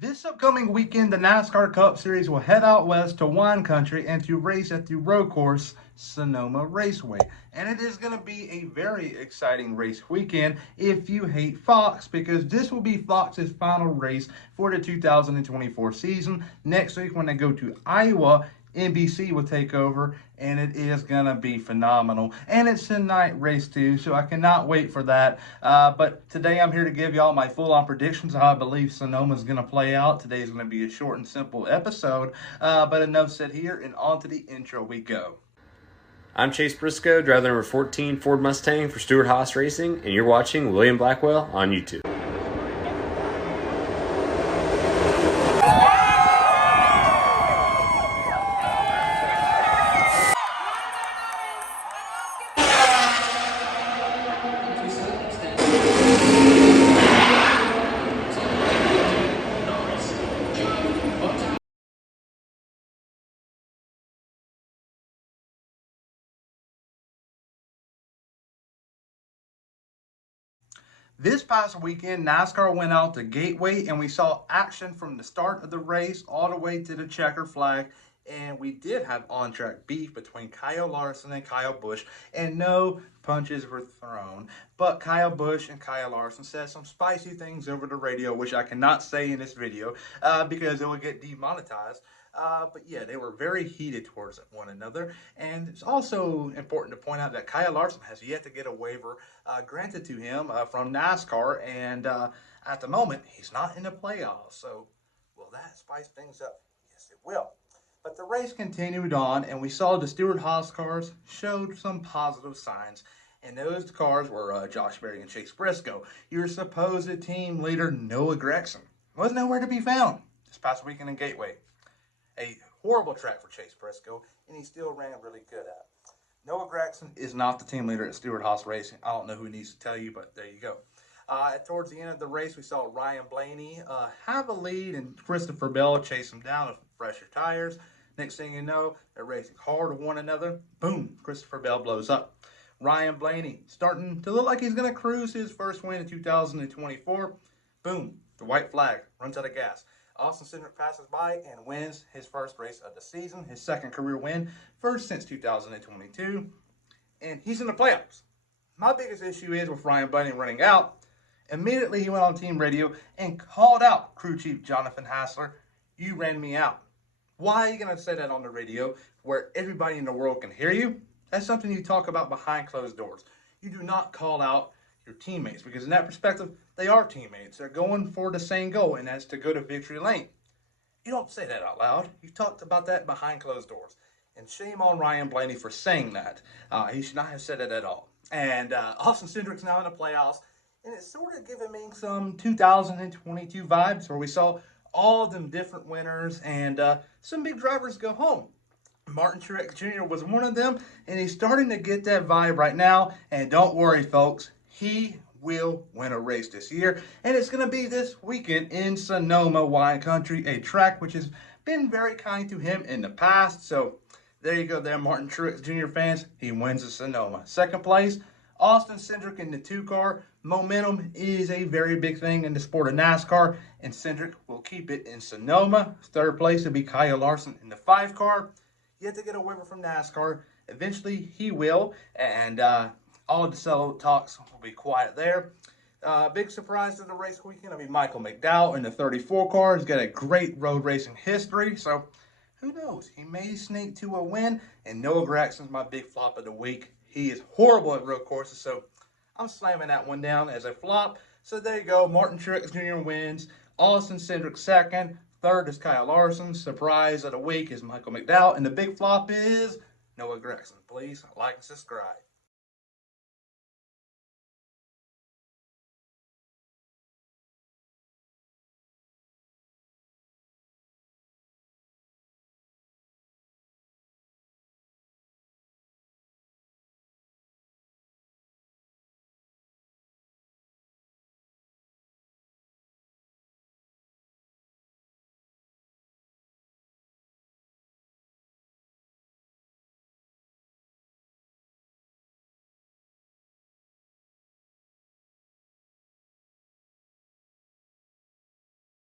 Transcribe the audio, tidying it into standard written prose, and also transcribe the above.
This upcoming weekend, the NASCAR Cup Series will head out west to wine country and to race at the road course Sonoma Raceway. And it is going to be a very exciting race weekend if you hate Fox, because this will be Fox's final race for the 2024 season. Next week, when they go to Iowa, NBC will take over, and it is going to be phenomenal. And it's a night race, too, so I cannot wait for that. But today I'm here to give y'all my full-on predictions of how I believe Sonoma is going to play out. Today is going to be a short and simple episode, but enough said here, and on to the intro we go. I'm Chase Briscoe, driver number 14 Ford Mustang for Stewart Haas Racing, and you're watching William Blackwell on YouTube. This past weekend, NASCAR went out to Gateway, and we saw action from the start of the race all the way to the checker flag. And we did have on-track beef between Kyle Larson and Kyle Busch, and no punches were thrown. But Kyle Busch and Kyle Larson said some spicy things over the radio, which I cannot say in this video because it will get demonetized. But yeah, they were very heated towards one another. And it's also important to point out that Kyle Larson has yet to get a waiver granted to him from NASCAR. And at the moment, he's not in the playoffs. So will that spice things up? Yes, it will. But the race continued on, and we saw the Stewart Haas cars showed some positive signs. And those cars were Josh Berry and Chase Briscoe. Your supposed team leader, Noah Gragson, was nowhere to be found this past weekend in Gateway. A horrible track for Chase Briscoe, and he still ran really good at it. Noah Gragson is not the team leader at Stewart Haas Racing. I don't know who needs to tell you, but there you go. Towards the end of the race, we saw Ryan Blaney have a lead, and Christopher Bell chase him down with fresher tires. Next thing you know, they're racing hard with one another. Boom, Christopher Bell blows up. Ryan Blaney starting to look like he's going to cruise his first win in 2024. Boom, the white flag, runs out of gas. Austin Cindric passes by and wins his first race of the season, his second career win, first since 2022, and he's in the playoffs. My biggest issue is with Ryan Blaney running out. Immediately he went on team radio and called out crew chief Jonathan Hassler, "You ran me out." Why are you going to say that on the radio where everybody in the world can hear you? That's something you talk about behind closed doors. You do not call out your teammates, because in that perspective, they are teammates. They're going for the same goal, and that's to go to victory lane. You don't say that out loud. You talked about that behind closed doors. And shame on Ryan Blaney for saying that. He should not have said it at all. And Austin Cindric's now in the playoffs, and it's sort of giving me some 2022 vibes where we saw all of them different winners and some big drivers go home. Martin Truex Jr. was one of them, and he's starting to get that vibe right now. And don't worry, folks, he will win a race this year, and it's going to be this weekend in Sonoma Wine Country, a track which has been very kind to him in the past. So there you go there, Martin Truex Jr. fans. He wins at Sonoma. Second place, Austin Cindric in the 2-car. Momentum is a very big thing in the sport of NASCAR, and Cindric will keep it in Sonoma. Third place will be Kyle Larson in the 5-car. Yet to get a waiver from NASCAR. Eventually he will, and all of the solo talks will be quiet there. Big surprise of the race weekend, Michael McDowell in the 34 car. He's got a great road racing history, so who knows? He may sneak to a win. And Noah Gragson's my big flop of the week. He is horrible at road courses, so I'm slamming that one down as a flop. So there you go. Martin Truex Jr. wins. Austin Cindric second. Third is Kyle Larson. Surprise of the week is Michael McDowell. And the big flop is Noah Gragson. Please like and subscribe.